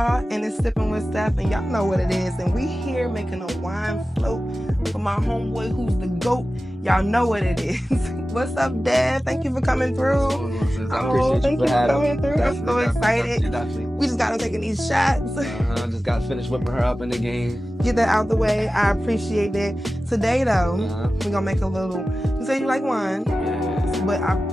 y'all, and it's Sipping with Steph, and y'all know what it is. And we here making a wine float for my homeboy who's the GOAT. Y'all know what it is. What's up, Dad? Thank you for coming through. Thank you for coming through. I'm so excited. Definitely. We just got to taking these shots. Just got finished whipping her up in the game. Get that out the way. I appreciate that. Today, though, we're going to make a little, you say you like wine, but I'm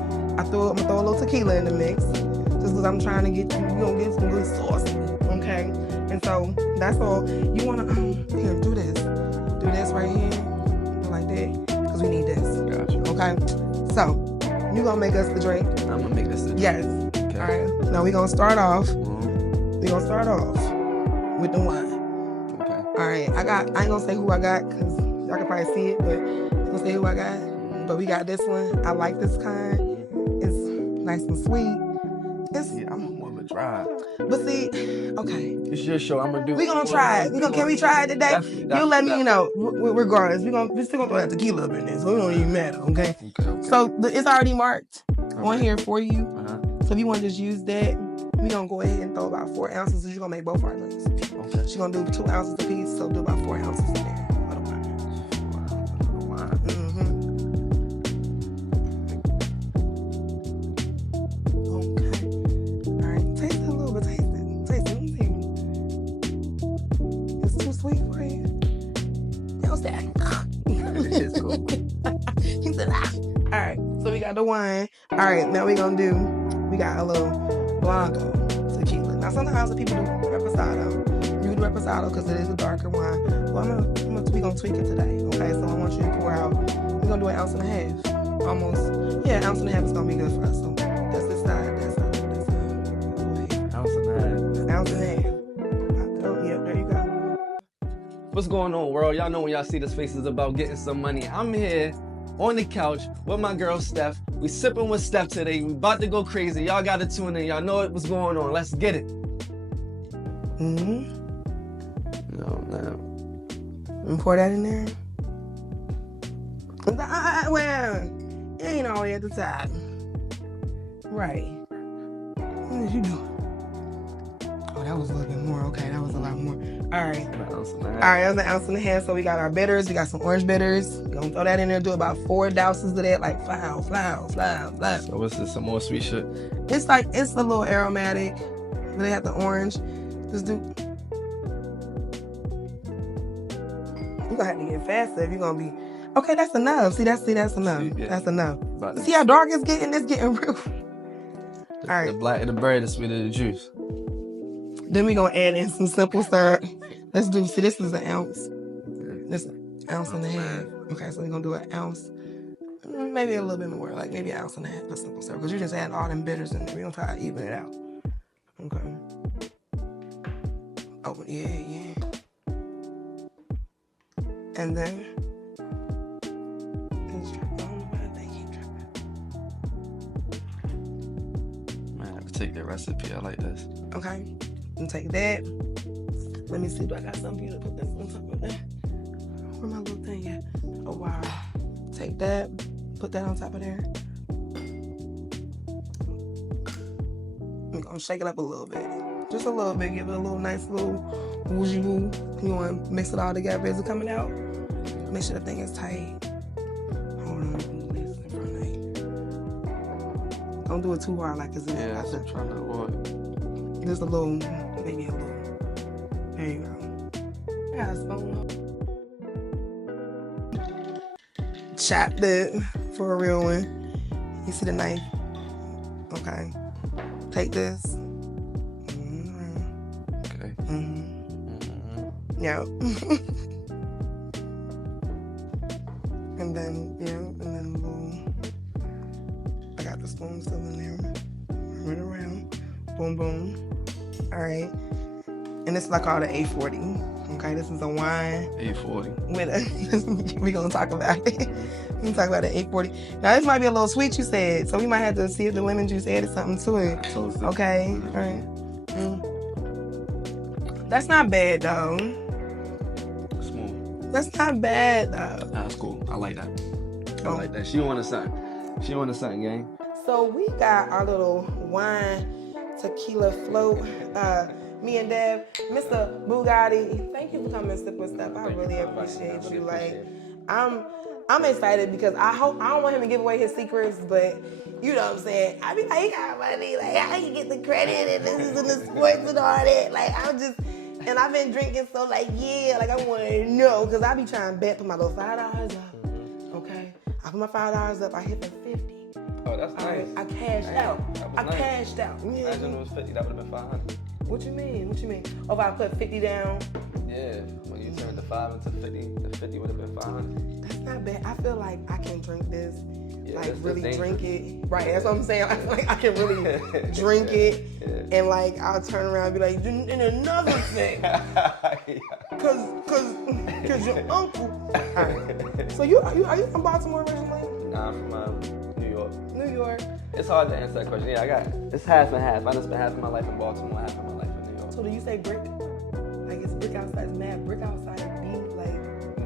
going to throw a little tequila in the mix. Just because I'm trying to get you, you're going to get some good sauce, okay? And so, that's all. You want to, here, do this. Do this right here. Do like that. Because we need this. Gotcha. Okay? So, you going to make us the drink? I'm going to make this the drink. Yes. Okay. All right. Now, we're going to start off. We're going to start off with the wine. Okay. All right. I ain't going to say who I got because y'all can probably see it, but I'm going to say who I got. But we got this one. I like this kind. It's nice and sweet. I'm more of a drive. But see, okay. It's your show. I'm gonna do. We're gonna try it. Can we try it today? Definitely, you let me know. Regardless, we're still gonna throw that tequila up in there, so it don't even matter. Okay. So it's already marked on here for you. So if you want to just use that, we're gonna go ahead and throw about 4 ounces. So you're gonna make both our drinks. Okay. She's gonna do 2 ounces a piece, so do about 4 ounces in there. The wine. All right, now we got a little Blanco tequila. Now sometimes people do Reposado. You do Reposado because it is a darker wine. Well, we gonna tweak it today. Okay, so I want you to pour out. We're gonna do 1.5 ounces. Almost. Yeah, 1.5 ounces is gonna be good for us. So that's this side. That's this side. Go ahead. 1.5 ounces. 1.5 ounces. Yeah, there you go. What's going on, world? Y'all know when y'all see this face is about getting some money. I'm here on the couch with my girl Steph. We sipping with Steph today. We about to go crazy. Y'all gotta tune in. Y'all know what's going on. Let's get it. No. And pour that in there. Well, it ain't all the way at the top. Right. What did you do? Oh, that was a little bit more. Okay, that was a lot more. All right. That was 1.5 ounces. So we got our bitters. We got some orange bitters. We're going to throw that in there. Do about 4 douses of that. Like, flow. So what's this? Some more sweet shit? It's a little aromatic. But they have the orange. Just do. You're going to have to get faster if you're going to be. Okay, that's enough. See, that's enough. That's enough. See how dark it's getting? It's getting real. All right. The black of the berry, the sweet of the juice. Then we're going to add in some simple syrup. Let's do, see, this is 1 ounce. This is 1.5 ounces. Okay, so we're going to do 1 ounce. Maybe a little bit more, like maybe 1.5 ounces of simple syrup. Because you just add all them bitters in there. We're going to try to even it out. Okay. Oh, yeah. And then, Man, I have to take the recipe. I like this. Okay. And take that. Let me see, do I got something for you to put this on top of that? Where my little thing at? Oh, wow. Take that. Put that on top of there. I'm going to shake it up a little bit. Just a little bit. Give it a little nice little woozy woo. You want to mix it all together as it's coming out. Make sure the thing is tight. Hold on. This in front of you. Don't do it too hard like it's in. Yeah, I'm trying to avoid. Just a little, maybe a little. There you go. I got a spoon. Chopped it for a real one. You see the knife? Okay. Take this. Okay. Yeah. and then I got the spoon still in there. Run around. Boom, boom. All right. And it's like called an 840. Okay, this is a wine. 840. We're going to talk about it. We're going to talk about the 840. Now, this might be a little sweet, you said. So we might have to see if the lemon juice added something to it. Okay. All right. That's not bad, though. Smooth. That's not bad, though. That's cool. I like that. I like that. She wanted something. So we got our little wine tequila float. me and Dev, Mr. Bugatti. Thank you for coming and sip with stuff. I really appreciate you. Like, I'm excited because I don't want him to give away his secrets, but you know what I'm saying. I be like, he got money, like how you get the credit and this is in the sports and all that. Like and I've been drinking, so like I want to know because I be trying to bet, put my little $5 up. Okay, I put my $5 up, I hit the 50. Oh, that's nice. I cashed out. I nice. cashed out. Imagine it was 50, that would have been 500. What you mean? Oh, if I put 50 down? Yeah, when you turned the 5 into 50, the 50 would have been 500. That's not bad. I feel like I can drink this, like really drink it. Right, Yeah. that's what I'm saying. I feel like I can really drink it, and like I'll turn around and be like, and another thing, cause your uncle. All right. So are you from Baltimore originally? Nah, I'm from New York. New York. It's hard to answer that question. Yeah, it's half and half. I just spent half of my life in Baltimore, half of my life in New York. So do you say brick? Like it's brick outside, it's mad brick outside and deep, like.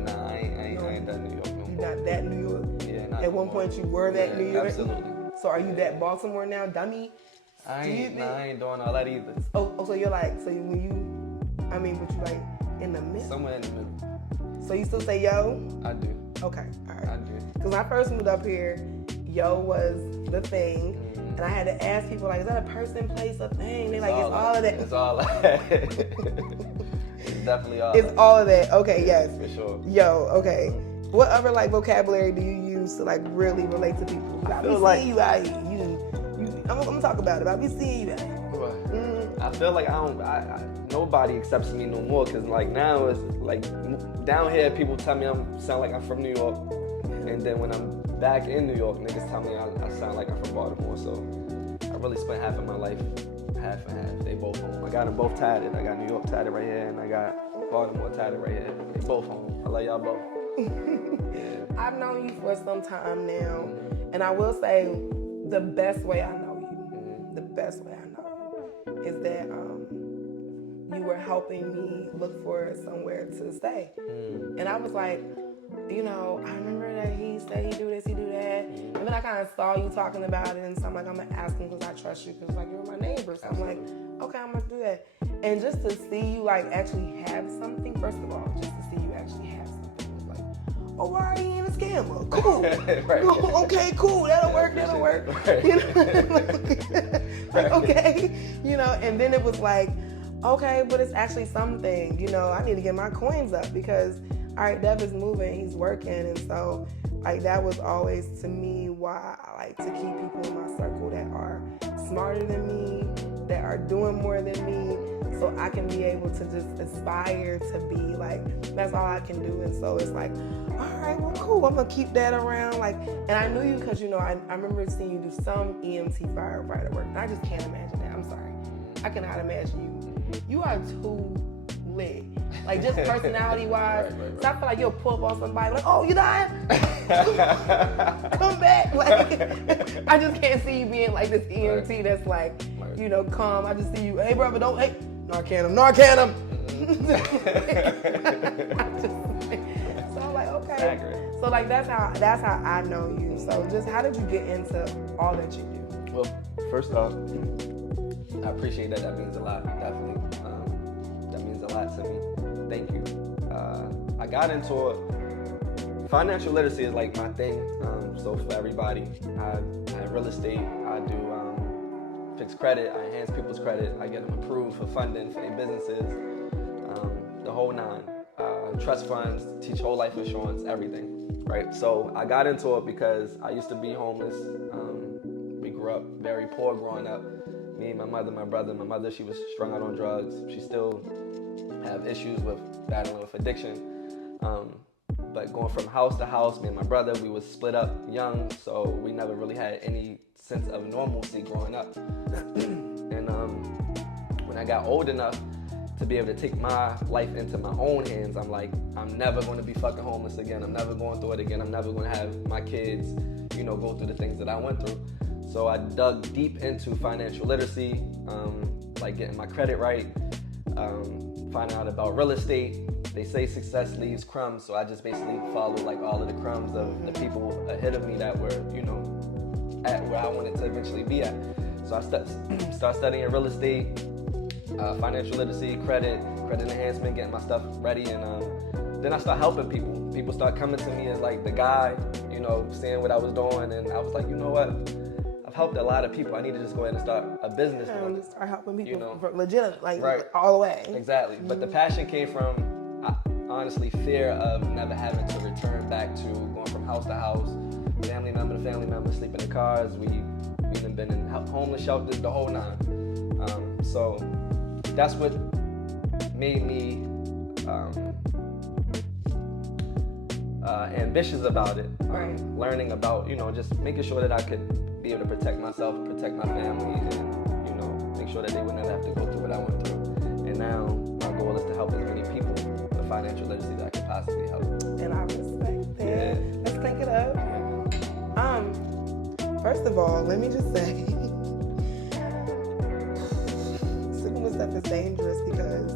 Nah, I ain't done New York no more. You're not that New York? Yeah, not At one point you were that New York? Absolutely. So are you that Baltimore now, dummy? I ain't doing all that either. Oh, so you're like, but you like in the middle? Somewhere in the middle. So you still say yo? I do. Okay, all right. I do. Because when I first moved up here, yo was the thing. And I had to ask people, like, is that a person, place, a thing? They're like, it's all of that. It's all that. It's definitely all It's all of that. Okay, yes. For sure. Yo, okay. What other like vocabulary do you use to like really relate to people? I be seeing you out here. I'm gonna talk about it. I be seeing you out here. I feel like nobody accepts me no more because like now it's like down here people tell me sound like I'm from New York, and then when I'm back in New York, niggas tell me I sound like I'm from Baltimore. So I really spent half of my life half and half. They both home. I got them both tatted. I got New York tatted right here, and I got Baltimore tatted right here. They both home. I love y'all both. Yeah. I've known you for some time now, and I will say the best way I know you, is that you were helping me look for somewhere to stay. And I was like, I remember that he said he do this, he do that. And then I kind of saw you talking about it, and so I'm like, I'm gonna ask him because I trust you, because like you're my neighbor. So I'm like, okay, I'm gonna do that. And just to see you like actually have something, first of all, just to see you actually have something, was like, oh, why are you in a scammer? Cool. Right. Okay, cool. That'll work. Right. Like, okay. And then it was like, okay, but it's actually something. I need to get my coins up because, all right, Dev is moving, he's working, and so like that was always to me why I like to keep people in my circle that are smarter than me, that are doing more than me, so I can be able to just aspire to be like, that's all I can do. And so it's like, all right, well, cool, I'm gonna keep that around. Like, and I knew you because I remember seeing you do some EMT firefighter work, and I just can't imagine that. I'm sorry, I cannot imagine you. You are too lit. Like, just personality-wise. Right. So I feel like you'll pull up on somebody like, oh, you dying? Come back. Like, I just can't see you being like this EMT that's like, calm. I just see you, hey, brother, Narcan him. So I'm like, okay. Accurate. So like that's how I know you. So just how did you get into all that you do? Well, first off, I appreciate that. That means a lot, definitely. That means a lot to me. Thank you. I got into it. Financial literacy is like my thing. So for everybody, I have real estate. I do fixed credit. I enhance people's credit. I get them approved for funding for their businesses. The whole nine. Trust funds, teach whole life insurance, everything. Right. So I got into it because I used to be homeless. We grew up very poor growing up. Me, my mother, my brother. My mother, she was strung out on drugs. She still have issues with battling with addiction. But going from house to house, me and my brother, we was split up young, so we never really had any sense of normalcy growing up. And when I got old enough to be able to take my life into my own hands, I'm like, I'm never going to be fucking homeless again. I'm never going through it again. I'm never going to have my kids, go through the things that I went through. So I dug deep into financial literacy, like getting my credit right, finding out about real estate. They say success leaves crumbs, so I just basically followed like all of the crumbs of the people ahead of me that were, at where I wanted to eventually be at. So I started studying real estate, financial literacy, credit enhancement, getting my stuff ready, and then I start helping people. People start coming to me as like the guy, seeing what I was doing, and I was like, you know what? I've helped a lot of people. I need to just go ahead and start a business. And just start helping people legit, like right. all the way. Exactly. But the passion came from, honestly, fear of never having to return back to going from house to house, family member to family member, sleeping in cars. We've been in homeless shelters, the whole nine. So that's what made me ambitious about it. Right. Learning about, just making sure that I could be able to protect myself, protect my family, and, make sure that they would never have to go through what I went through. And now my goal is to help as many people with financial literacy that I can possibly help. And I respect that. Yeah. Let's crank it up. First of all, let me just say, sleeping with stuff is dangerous because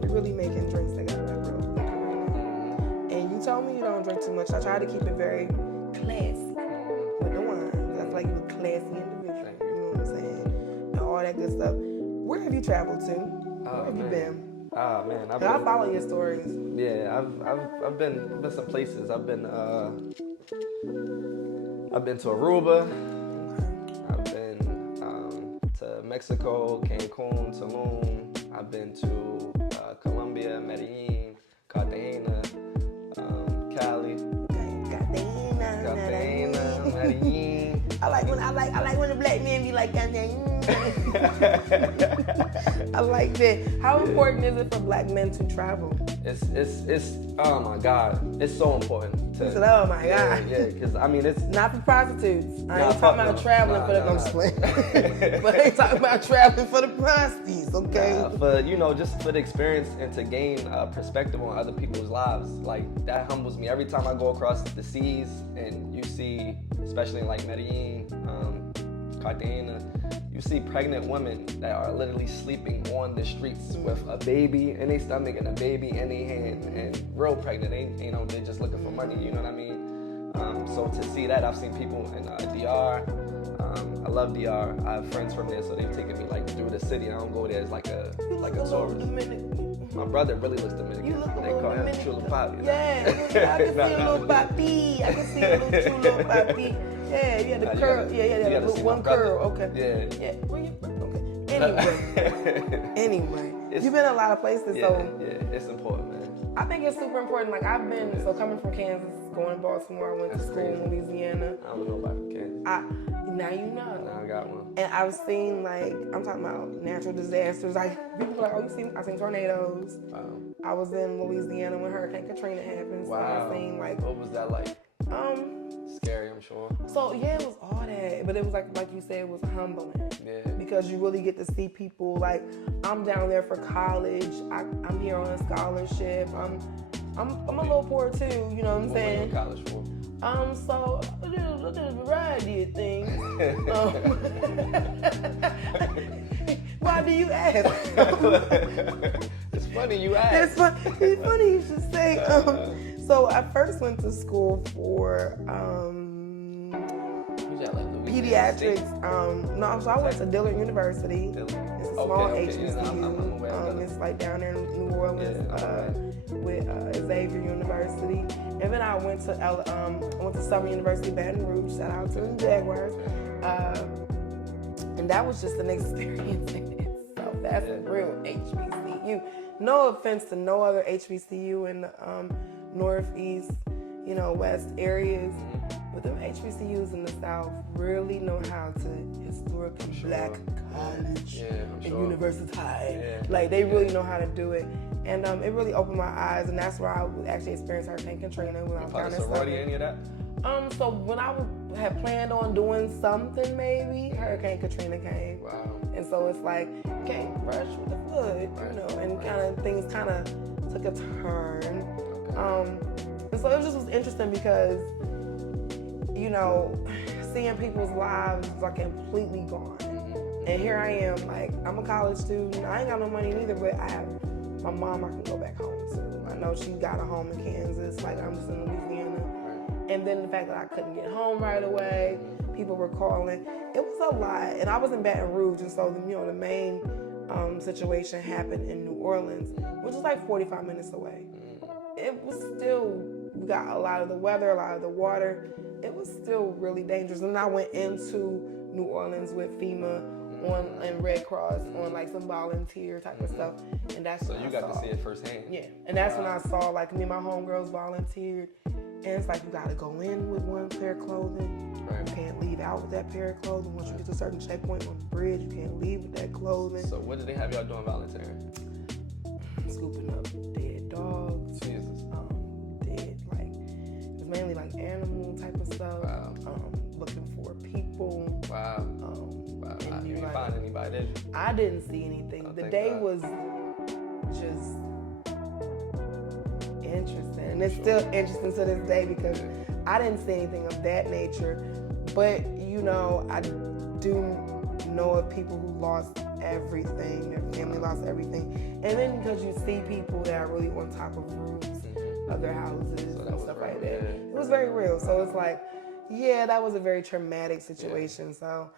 you're really making drinks that got like real liquor in it. And you told me you don't drink too much. I try to keep it very classy with the wine. I feel like you're a classy individual. You know what I'm saying? And all that good stuff. Where have you traveled to? Where have you been? Oh man, I follow your stories. Yeah, I've been some places. I've been to Aruba. I've been to Mexico, Cancun, Tulum. I've been to Colombia, Medellin, Cartagena, Cali. Cartagena, Medellin. I like when the black men be like Cartagena. I like that. How important is it for black men to travel? It's oh my God, it's so important. Oh my God. Yeah, because I mean it's not for prostitutes. I ain't talking about traveling for the I'm just playing. But I ain't talking about traveling for the prostitutes, okay? Just for the experience and to gain perspective on other people's lives. Like that humbles me every time I go across the seas and you see, especially in like Medellin, Cartagena, you see pregnant women that are literally sleeping on the streets with a baby in their stomach and a baby in their hand, and real pregnant. They just looking for money. You know what I mean? So to see that, I've seen people in DR. I love DR. I have friends from there, so they've taken me like through the city. I don't go there as like a tourist. My brother really looks Dominican. You look they call him Dominican. Chulo Papi. Yeah, I can see a little papi. I can see a little Chulo Papi. Yeah, you had the curl. Yeah, one curl. Okay. Yeah. Where you from? Okay. Anyway, you've been a lot of places, so yeah, it's important, man. I think it's super important. Like I've been, coming from Kansas, going to Baltimore, I went to school in Louisiana. I don't know about from Kansas. Now you know. Now I got one. And I've seen I'm talking about natural disasters. Like people are like, I've seen tornadoes. Wow. I was in Louisiana when Hurricane Katrina happened. So Wow. I've seen what was that like? Scary, I'm sure. So yeah, it was all that, but it was like you said, it was humbling. Yeah. Because you really get to see people. Like I'm down there for college. I'm here on a scholarship. I'm a little poor too. You know what I'm saying? What were you in college for? So look at a variety of things. Why do you ask? It's funny you ask. It's funny you should say. So I first went to school for pediatrics. So I went to Dillard University. It's a small HBCU. It's like down there in New Orleans with Xavier University. And then I went to Summer University, Baton Rouge. Shout out to the Jaguars. And that was just an experience in itself. That's a real HBCU. No offense to no other HBCU in the Northeast, West areas. But them HBCUs in the South really know how to historically black college and university. Like they really know how to do it. And it really opened my eyes, and that's where I would actually experience Hurricane Katrina when I was down in sorority, any of that? So when I had planned on doing something, maybe Hurricane Katrina came. Wow. And so it's like you can't rush with the flood, and things kind of took a turn. And so it just was interesting because, seeing people's lives like completely gone. And here I am, like I'm a college student. I ain't got no money neither, but I have my mom I can go back home to. I know she got a home in Kansas, like I'm just in Louisiana. And then the fact that I couldn't get home right away, people were calling. It was a lot. And I was in Baton Rouge, and so the main situation happened in New Orleans, which is like 45 minutes away. It was still, we got a lot of the weather, a lot of the water. It was still really dangerous. And I went into New Orleans with FEMA and Red Cross on like some volunteer type of stuff. And that's so you got to see it firsthand. Yeah. And that's when I saw, like, me and my homegirls volunteered. And it's like, you got to go in with one pair of clothing. Right. You can't leave out with that pair of clothing. Once you get to a certain checkpoint on the bridge, you can't leave with that clothing. So what did they have y'all doing volunteering? Scooping up dead dogs. Jesus. Dead, like, it was mainly like animal type of stuff. Wow. Looking for people. Wow. Wow. You didn't find anybody, did you? I didn't see anything. The day was just interesting. And it's still interesting to this day because I didn't see anything of that nature. But, you know, I do know of people who lost everything. Their family lost everything. And then because you see people that are really on top of roofs of their houses and stuff like that. It was very real. So it's like, yeah, that was a very traumatic situation. Yeah. So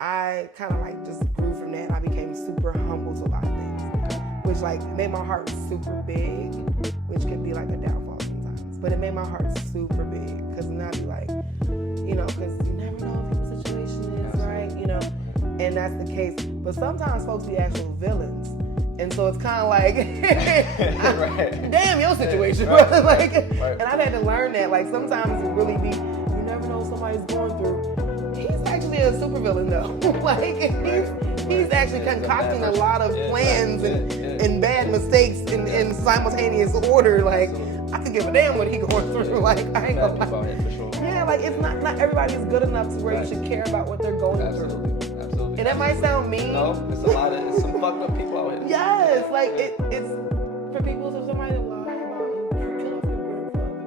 I kind of like just grew from that. I became super humble to a lot of things, which like made my heart super big, which could be like a downfall sometimes. But it made my heart super big because then I'd be like, you know, because you never know what people's situation is, right? You know, and that's the case. But sometimes folks be actual villains. And so it's kind of like, damn your situation, right. Like, and I've had to learn that. Like sometimes it really be, you never know what somebody's going through. He's actually a supervillain though. Like he's actually concocting a lot of plans and bad mistakes in simultaneous order. Like I could give a damn what he going through. Like I ain't gonna lie. Yeah, like it's not everybody is good enough to where you should care about what they're going through. And that might sound mean. No, it's some fucked up people out here. Yes, like it's for people, if somebody lie about you, kill off your grandfather.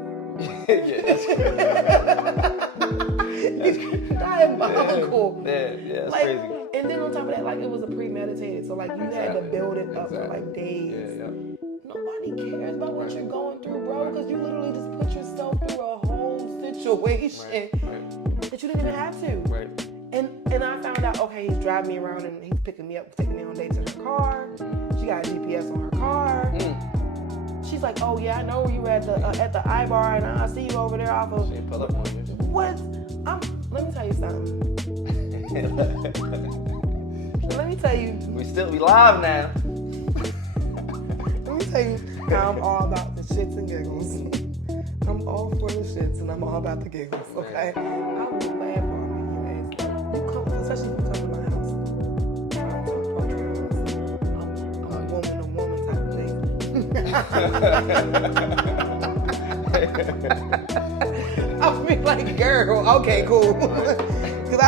It's diabolical. Yeah, that's like, crazy. And then on top of that, like it was a premeditated, so like you had to build it up for like days. Yeah. Nobody cares about what you're going through, bro, because you literally just put yourself through a whole situation that you didn't even have to. Right. And I found out, okay, he's driving me around and he's picking me up, taking me on dates in her car. She got a GPS on her car. She's like, oh yeah, I know where you were at the iBar, and I see you over there off of. She pull up on you. What? Let me tell you something. Let me tell you. We live now. Let me tell you how I'm all about the shits and giggles. I'm all for the shits and I'm all about the giggles. Okay, I will laugh on especially if you come to my house. I'm a woman to woman type of thing. I'll be like, girl, okay, cool. Because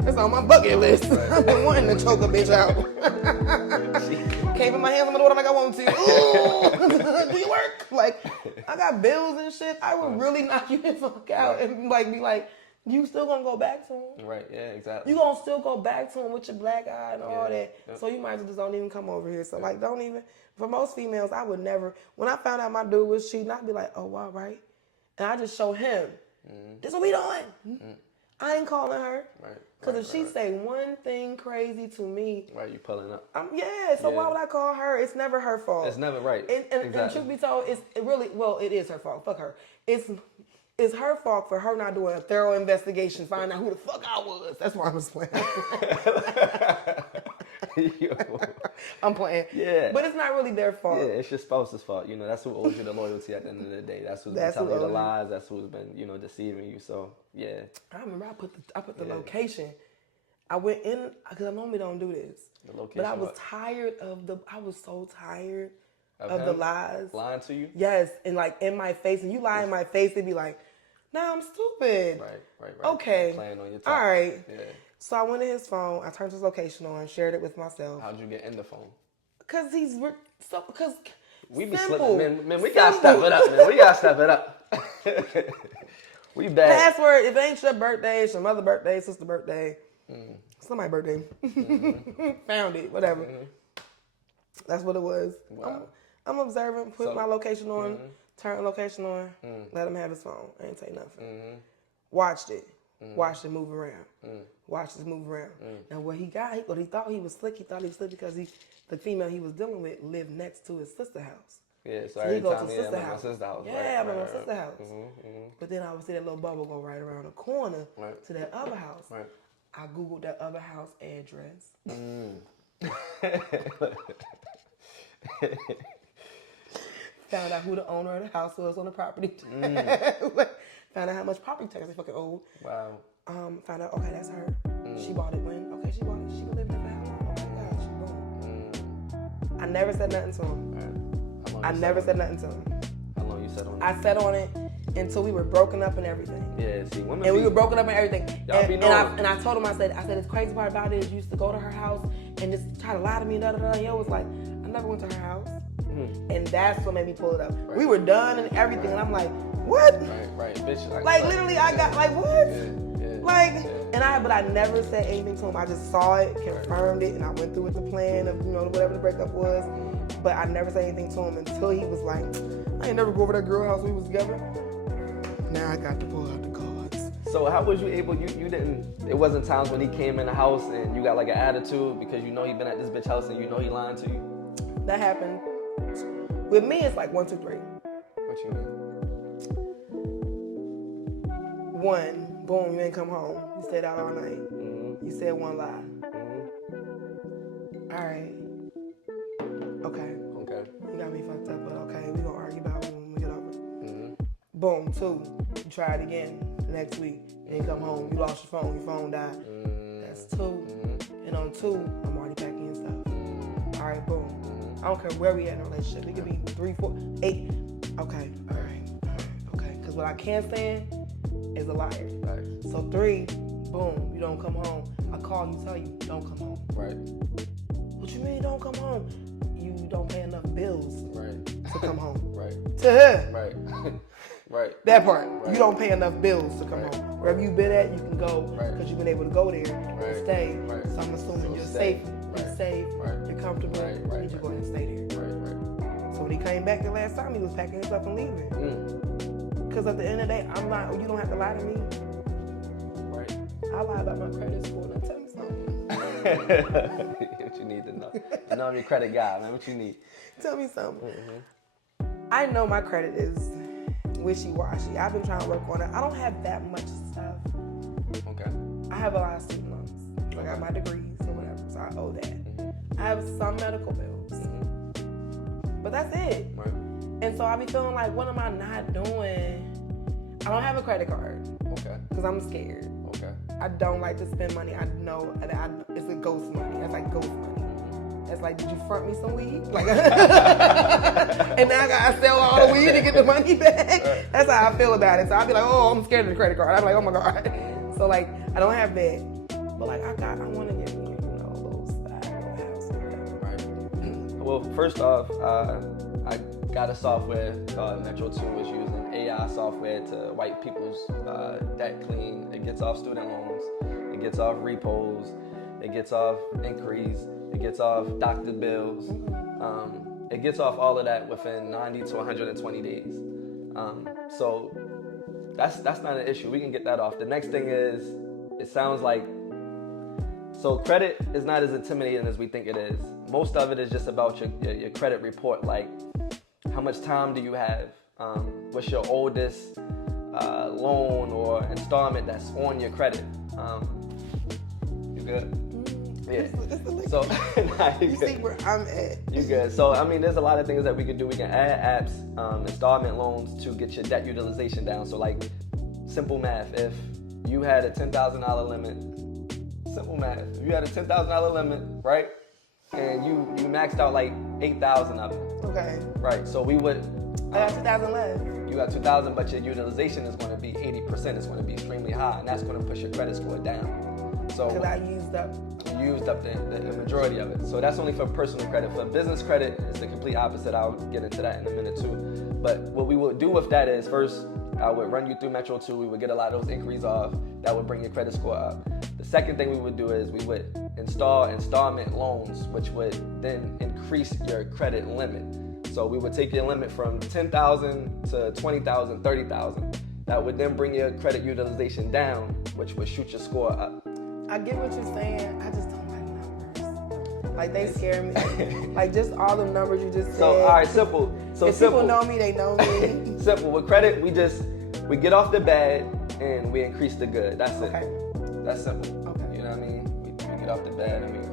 that's on my bucket list. I've been wanting to choke a bitch out. Can't put my hands on my daughter like I want to. Ooh, do you work? Like, I got bills and shit. I would really knock you the fuck out and like be like, you still gonna go back to him? Right, yeah, exactly. You gonna still go back to him with your black eye and all that. Yep. So you might as well just don't even come over here. So like, don't even, for most females, I would never, when I found out my dude was cheating, I'd be like, oh, wow, right? And I just show him, this is what we doing. I ain't calling her. Right. Because if she say one thing crazy to me. Right, you pulling up. So why would I call her? It's never her fault. It's never right. And truth be told, it is her fault. Fuck her. It's her fault for her not doing a thorough investigation, find out who the fuck I was. That's why I was playing. I'm playing. Yeah. But it's not really their fault. Yeah, it's your spouse's fault. You know, that's who owes you the loyalty at the end of the day. That's who's been telling you the lies. That's who's been, deceiving you. So, yeah. I remember I put the location. I went in, because I normally don't do this. The location. But I was tired I was so tired of the lies. Lying to you? Yes, and like in my face. And you lie in my face, it'd be like, nah, I'm stupid. Right. Okay. Playing on your top. All right. Yeah. So I went to his phone. I turned his location on, shared it with myself. How'd you get in the phone? Because we be slipping, man. We gotta step it up, man. We gotta step it up. We bad. Password, if it ain't your birthday, it's your mother's birthday, sister's birthday, somebody's birthday. Found it, whatever. That's what it was. Wow. I'm observant, put my location on, turn the location on, let him have his phone. I ain't say nothing. Watched it. Watched it move around. Watched it move around. Now what he got, he thought he was slick. He thought he was slick because the the female he was dealing with lived next to his sister's house. Yeah, so he every go time to I'm sister at my house. sister's house. Yeah, I'm at my sister's house. Mm-hmm. But then I would see that little bubble go right around the corner to that other house. Right. I Googled that other house address. Found out who the owner of the house was on the property. Found out how much property tax they fucking owed. Wow. Found out, okay, that's her. She bought it when? Okay, she bought it. She been living there for how long? Oh my gosh, boom. I never said nothing to him. Right. I never said nothing to him. How long you sat on it? I sat on it until we were broken up and everything. Yeah, see, women. And we were broken up and everything. And I told him, I said, the crazy part about it is you used to go to her house and just try to lie to me and da-da-da. And yo was like, I never went to her house. And that's what made me pull it up. Right. We were done and everything, and I'm like, what? Right, bitch. Like literally, I got like what? Yeah. But I never said anything to him. I just saw it, confirmed it, and I went through with the plan of whatever the breakup was. But I never said anything to him until he was like, I ain't never go over that girl house we was together. Now I got to pull out the cards. So how was you able? You didn't. It wasn't times when he came in the house and you got like an attitude because you know he been at this bitch house and you know he lying to you. That happened. With me, it's like 1, 2, 3. What you mean? 1, boom, you ain't come home. You stayed out all night. Mm-hmm. You said one lie. Mm-hmm. All right. Okay. You got me fucked up, but okay, we gonna argue about it when we get over it. Mm-hmm. Boom, 2, you try it again the next week. You ain't come home. You lost your phone died. That's 2. Mm-hmm. And on 2, I'm already packing stuff. All right, boom. I don't care where we at in a relationship. It could be 3, 4, 8. Okay, all right, okay. Because what I can't stand is a liar. Right. So 3, boom, you don't come home. I call you, tell you, don't come home. Right. What you mean don't come home? You don't pay enough bills to come home. Right. To her. Right. Right. That part. Right. You don't pay enough bills to come home. Wherever you've been at, you can go because you've been able to go there and stay. Right. So I'm assuming So you're stay. safe. You're safe. You're comfortable. Right. You just go ahead and stay there. Right. So when he came back the last time, he was packing his stuff and leaving. Because at the end of the day, I'm not. You don't have to lie to me. Right. I lie about my credit score. Now tell me something. What you need to know. You know I'm your credit guy, man. What you need? Tell me something. I know my credit is wishy-washy. I've been trying to work on it. I don't have that much stuff. Okay. I have a lot of student loans. I got my degrees or whatever, so I owe that. I have some medical bills. But that's it. Right. And so I be feeling like, what am I not doing? I don't have a credit card. Okay. Because I'm scared. Okay. I don't like to spend money. I know it's a ghost money. That's like ghost money. That's like, did you front me some weed? Like, and now I gotta sell all the weed to get the money back. That's how I feel about it. So I'll be like, oh, I'm scared of the credit card. I'm like, oh my God. So like, I don't have that. But like, I want to get, a little style house or whatever. Right. Well, first off, I got a software called Metro 2, which using AI software to wipe people's debt clean. It gets off student loans. It gets off repos. It gets off inquiries. It gets off doctor bills. It gets off all of that within 90 to 120 days. So that's not an issue. We can get that off. The next thing is, it sounds like, so credit is not as intimidating as we think it is. Most of it is just about your credit report. Like, how much time do you have? What's your oldest loan or installment that's on your credit? You good? Yeah. So nah, you see where I'm at. You good. So I mean, there's a lot of things that we could do. We can add apps, installment loans to get your debt utilization down. So like, simple math. If you had a $10,000 limit, simple math. If you had a $10,000 limit, right, and you maxed out like 8,000 of it. Okay. Right. So we would. I got 2,000 left. You got 2,000, but your utilization is going to be 80%. It's going to be extremely high, and that's going to push your credit score down. So because I used up the majority of it. So that's only for personal credit. For business credit, it's the complete opposite. I'll get into that in a minute too. But what we would do with that is, first, I would run you through Metro 2. We would get a lot of those inquiries off. That would bring your credit score up. The second thing we would do is we would install installment loans, which would then increase your credit limit. So we would take your limit from 10,000 to 20,000, 30,000. That would then bring your credit utilization down, which would shoot your score up. I get what you're saying. I just don't like numbers. Like, they scare me. Like, just all the numbers you just said. So, all right, simple. So if simple. people know me, they know me. Simple. With credit, we get off the bad and we increase the good. That's it. Okay. That's simple. Okay. You know what I mean? We get off the bad and we